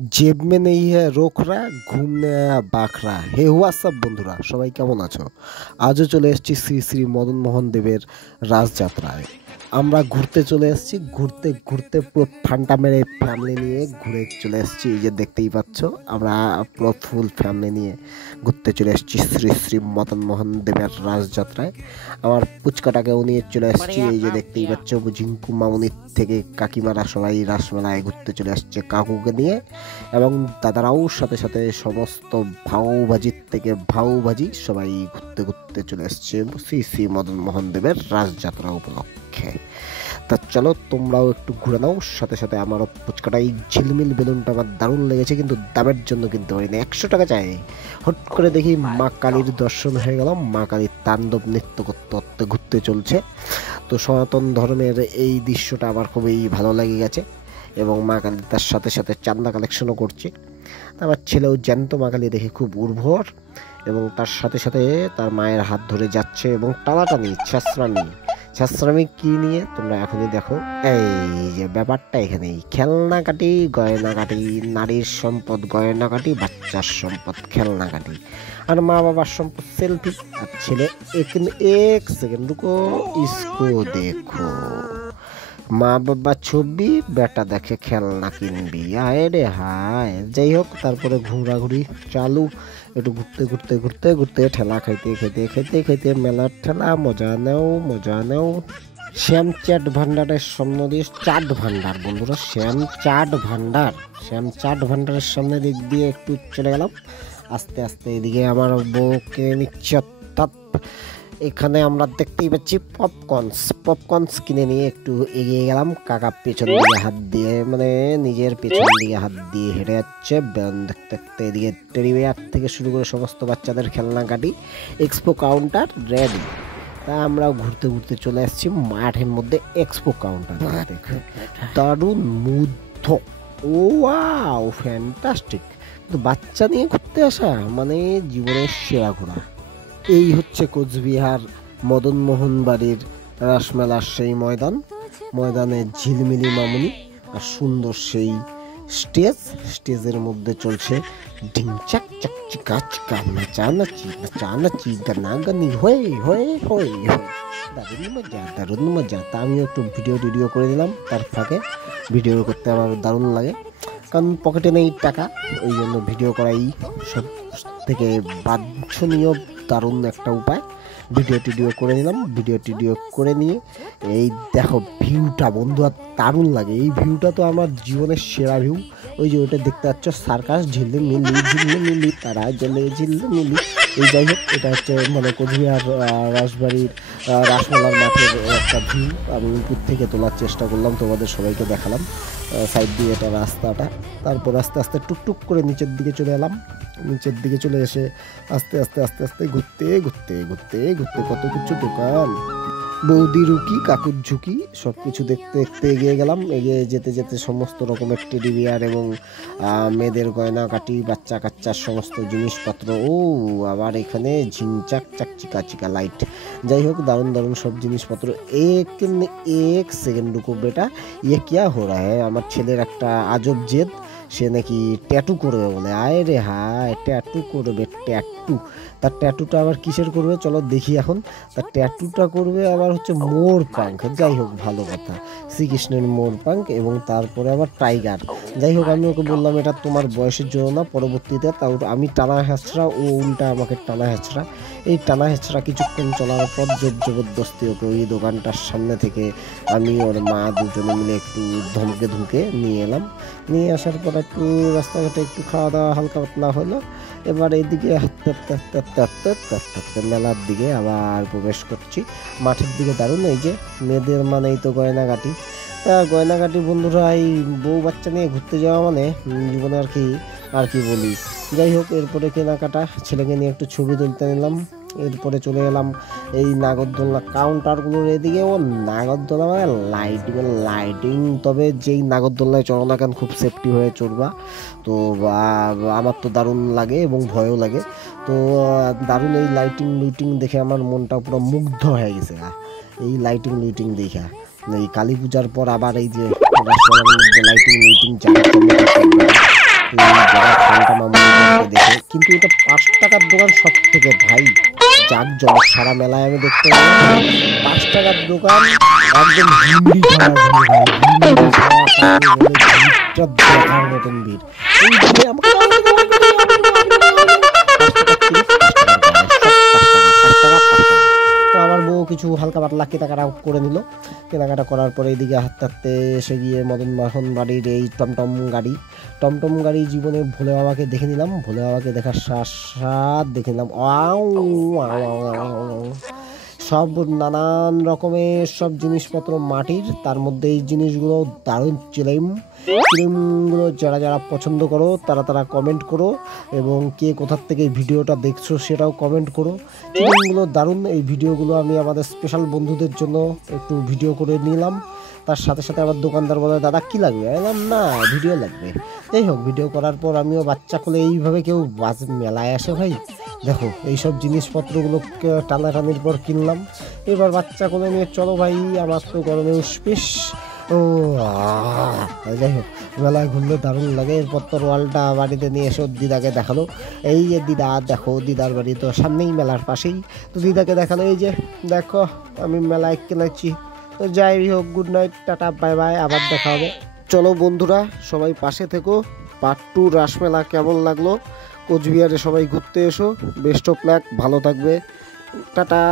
जेब में नहीं है रोकड़ा ঘুমনে আয়া বাখরা হে হোয়াটসঅ্যাপ বন্ধুরা সবাই কেমন আছো? আজও চলে এসেছি শ্রী শ্রী মদন মোহন দেবের রাজযাত্রায়। আমরা ঘুরতে চলে এসেছি, ঘুরতে ঘুরতে পুরো ঠান্ডা মেরে ফ্যামিলি নিয়ে ঘুরে চলে এসেছি। এই যে দেখতেই পাচ্ছ, আমরা পুরো ফুল ফ্যামিলি নিয়ে ঘুরতে চলে এসেছি শ্রী শ্রী মদন মোহন দেবের রাজযাত্রায়। আমার পুচকাটাকেও নিয়ে চলে এসেছি। এই যে দেখতেই পাচ্ছ, ঝিঙ্কু মামুনির থেকে কাকিমারা সবাই রাসমেলায় ঘুরতে চলে আসছে কাকুকে নিয়ে, এবং দাদারাও সাথে সাথে সমস্ত ভাউভাজির থেকে ভাউভাজি সবাই ঘুরতে ঘুরতে চলে এসছে শ্রী শ্রী মদন মোহন দেবের রাজযাত্রা উপলক্ষে। তা চলো তোমরাও একটু ঘুরে নাও সাথে সাথে। আমারও ফুচকাটা এই ঝিলমিল বেলুনটা আমার দারুণ লেগেছে, কিন্তু দামের জন্য কিনতে পারিনি, 100 টাকা চাই। হট করে দেখি মা কালীর দর্শন হয়ে গেল, মা কালীর তাণ্ডব নৃত্য করতে করতে ঘুরতে চলছে। তো সনাতন ধর্মের এই দৃশ্যটা আমার খুবই ভালো লেগে গেছে, এবং মা কালী তার সাথে সাথে চান্দা কালেকশনও করছে। আমার ছেলেও জ্যান্ত মা কালী দেখে খুব উর্বর, এবং তার সাথে সাথে তার মায়ের হাত ধরে যাচ্ছে এবং টানাটানি ছাত্রামি কি নিয়ে তোমরা এখনই দেখো। এই যে ব্যাপারটা এখানেই, খেলনাকাটি গয়নাকাটি, নারীর সম্পদ গয়নাকাটি, বাচ্চার সম্পদ খেলনাকাটি, আর মা বাবার সম্পদ সেলফি। আর ছেলে এক সেকেন্ড রুকো, ইসকো দেখো, মা বাবা ছবি, বেটা দেখে খেলনা কিনবি, আয় রে হায়। যাই হোক, তারপরে ঘোরাঘুরি চালু, একটু ঘুরতে ঘুরতে ঘুরতে ঘুরতে ঠেলা খাইতে খাইতে খাইতে খাইতে মেলার ঠেলা, মজা নেও। শ্যাম চাট ভান্ডারের সামনে দিয়ে, চাট ভান্ডার বন্ধুরা, শ্যাম চাট ভান্ডারের সামনে দিক দিয়ে একটু চলে গেলাম আস্তে আস্তে। এদিকে আমার বউ কিনে নিচ্ছে। অর্থাৎ এখানে আমরা দেখতেই পাচ্ছি পপকর্নস কিনে নিয়ে একটু এগিয়ে গেলাম। কাকা পেছন দিকে হাত দিয়ে, মানে নিজের পেছন দিকে হাত দিয়ে হেঁটে যাচ্ছে। দেখতে দেখতে এদিকে টেডি বিয়ার থেকে শুরু করে সমস্ত বাচ্চাদের খেলনাকাটি, এক্সপো কাউন্টার রেডি। তা আমরা ঘুরতে ঘুরতে চলে আসছি মাঠের মধ্যে এক্সপো কাউন্টার দেখে দারুণ মুগ্ধ। ও ওয়াও, ফ্যান্টাস্টিক। কিন্তু বাচ্চা নিয়ে ঘুরতে আসা মানে জীবনের সেরা ঘোরা। এই হচ্ছে কোচবিহার মদন মোহন বাড়ির রাসমেলার সেই ময়দানে ঝিলমিলি মামুনি, আর সুন্দর সেই স্টেজের মধ্যে চলছে ঢিংচাক চাকচিকা চিকা নাচানাচি গানাগানি হয়ে দারুণ মজা। তা আমিও একটু ভিডিও করে দিলাম, তার ফাঁকে ভিডিও করতে আমার দারুণ লাগে, কারণ পকেটে নেই টাকা, ওই জন্য ভিডিও করাই সব থেকে বাঞ্ছনীয় দারুণ একটা উপায়। ভিডিও করে নিলাম। ভিডিও করে নিয়ে এই দেখো ভিউটা বন্ধু, আর দারুণ লাগে। এই ভিউটা তো আমার জীবনের সেরা ভিউ। ওই যে ওটা দেখতে পাচ্ছ, সার্কাস ঝিল্লি তারা জলে ঝিল্লি। এই যাই হোক, এটা হচ্ছে মানে কোচবিহার রাসবাড়ির রাসমেলার মাঠের একটা ভিউ। আমি উপর থেকে তোলার চেষ্টা করলাম, তোমাদের সবাইকে দেখালাম সাইড দিয়ে এটা রাস্তাটা। তারপর আস্তে আস্তে টুকটুক করে নিচের দিকে চলে এলাম। নিচের দিকে চলে এসে আস্তে আস্তে ঘুরতে কত কিছু দোকান, বৌদি রুকি, কাকুর ঝুঁকি, সব কিছু দেখতে দেখতে এগিয়ে গেলাম। এগিয়ে যেতে যেতে সমস্ত রকমের টেডি বিয়ার এবং মেয়েদের গয়নাকাটি, বাচ্চা কাচ্চার সমস্ত জিনিসপত্র। ও আবার এখানে ঝিনচাক চাকচিকা লাইট। যাই হোক, দারুণ সব জিনিসপত্র। এক সেকেন্ড রুকো বেটা, ইয়ে কিয়া হো রা হ্যায়। আমার ছেলের একটা আজব জেদ, সে নাকি ট্যাটু করবে বলে। আয় রে হায়, ট্যাটু করবে, ট্যাটু। তার ট্যাটুটা আবার কিসের করবে চলো দেখি এখন। তার ট্যাটুটা করবে আবার হচ্ছে মোর পাঙ্ক। যাই হোক, ভালো কথা, শ্রীকৃষ্ণের মোর পাঙ্ক, এবং তারপরে আবার টাইগার। যাই হোক, আমি ওকে বললাম এটা তোমার বয়সের জন্য না, পরবর্তীতে তাও আমি টানা হেঁচড়া, ও উল্টা আমাকে টানা হেঁচড়া। এই টানা হেঁচড়া কিছুক্ষণ চলার পর জবরদস্তি ওকে ওই দোকানটার সামনে থেকে আমি ওর মা দুজনে মিলে একটু ধমকে নিয়ে এলাম। নিয়ে আসার পর একটু রাস্তাঘাটে একটু খাওয়া দাওয়া হালকা পাতলা হলো। এবার এইদিকে মেলার দিকে আবার প্রবেশ করছি, মাঠের দিকে। দারুণ, এই যে মেয়েদের মানেই তো গয়নাগাটি। গয়নাগাটি বন্ধুরা, এই বউ বাচ্চা নিয়ে ঘুরতে যাওয়া মানে জীবনে আর কি বলি। যাই হোক, এরপরে কেনাকাটা, ছেলেকে নিয়ে একটু ছবি তুলতে নিলাম। এরপরে চলে এলাম এই নাগরদোলনা কাউন্টারগুলোর এদিকে। ও নাগরদোলনা মানে লাইটিং, তবে যেই নাগরদোলনায় চড়ো না কেন খুব সেফটি হয়ে চড়বা। তো আমার তো দারুণ লাগে এবং ভয়ও লাগে। তো দারুণ এই লাইটিং দেখে আমার মনটা পুরো মুগ্ধ হয়ে গেছে। এই লাইটিং দেখা এই কালী পূজার পর আবার এই যে লাইটিং কিন্তু এটা 5 টাকার দোকান সব থেকে ভাই জাঁকজমক। সারা মেলায় আমি দেখতে পেলাম 5 টাকার দোকান, একদম হিন্দি ছাড়া ভিড় ভাই, হিন্দি ছাড়া কাকে বলে ভিড়টা দেখার মতন ভিড়। এই ভিড়ে আমাকে 5 টাকা 30, 5 টাকা 5 টাকা। তো আমার বউ কিছু হালকা পাতলা কেনাকাটা করে নিল। কেনাকাটা করার পরে এইদিকে হাঁটতে হাঁটতে এসে গিয়ে মদন মোহন বাড়ির এই টমটম গাড়ি জীবনে ভোলে বাবাকে দেখে নিলাম। ভোলে বাবাকে দেখার সাথ দেখে নিলাম। সব নানান রকমের সব জিনিসপত্র মাটির, তার মধ্যে এই জিনিসগুলো দারুণ চিলেমগুলো যারা যারা পছন্দ করো তারা কমেন্ট করো, এবং কে কোথার থেকে ভিডিওটা দেখছো সেটাও কমেন্ট করো। চিলেমগুলো দারুণ। এই ভিডিওগুলো আমি আমাদের স্পেশাল বন্ধুদের জন্য একটু ভিডিও করে নিলাম। তার সাথে সাথে আবার দোকানদার বলে, দাদা কি লাগবে? বললাম না, ভিডিও লাগবে। যাই হোক, ভিডিও করার পর আমিও বাচ্চা কোলে এইভাবে কেউ মেলায় আসে ভাই? দেখো এইসব জিনিসপত্রগুলো টানাটানির পর কিনলাম। এবার বাচ্চা কোলে নিয়ে চলো ভাই, আমার তো গরমে উষ্পিস। ও যাই হোক, মেলায় ঘুরলে দারুণ লাগে। এরপর তো রোয়ালটা বাড়িতে নিয়ে এসে দিদাকে দেখালো। এই যে দিদা দেখো, দিদার বাড়ি তো সামনেই, মেলার পাশেই। তো দিদাকে দেখালো, এই যে দেখো আমি মেলায় কিনেছি। তো যাই হোক, good night, tata, bye bye, আবার দেখা হবে। চলো বন্ধুরা, সবাই পাশে থেকো। পার্ট 2 রাসমেলা কেমন লাগলো? কোচবিহারে সবাই ঘুরতে এসো। বেস্ট অফ লাক, ভালো থাকবে, টাটা।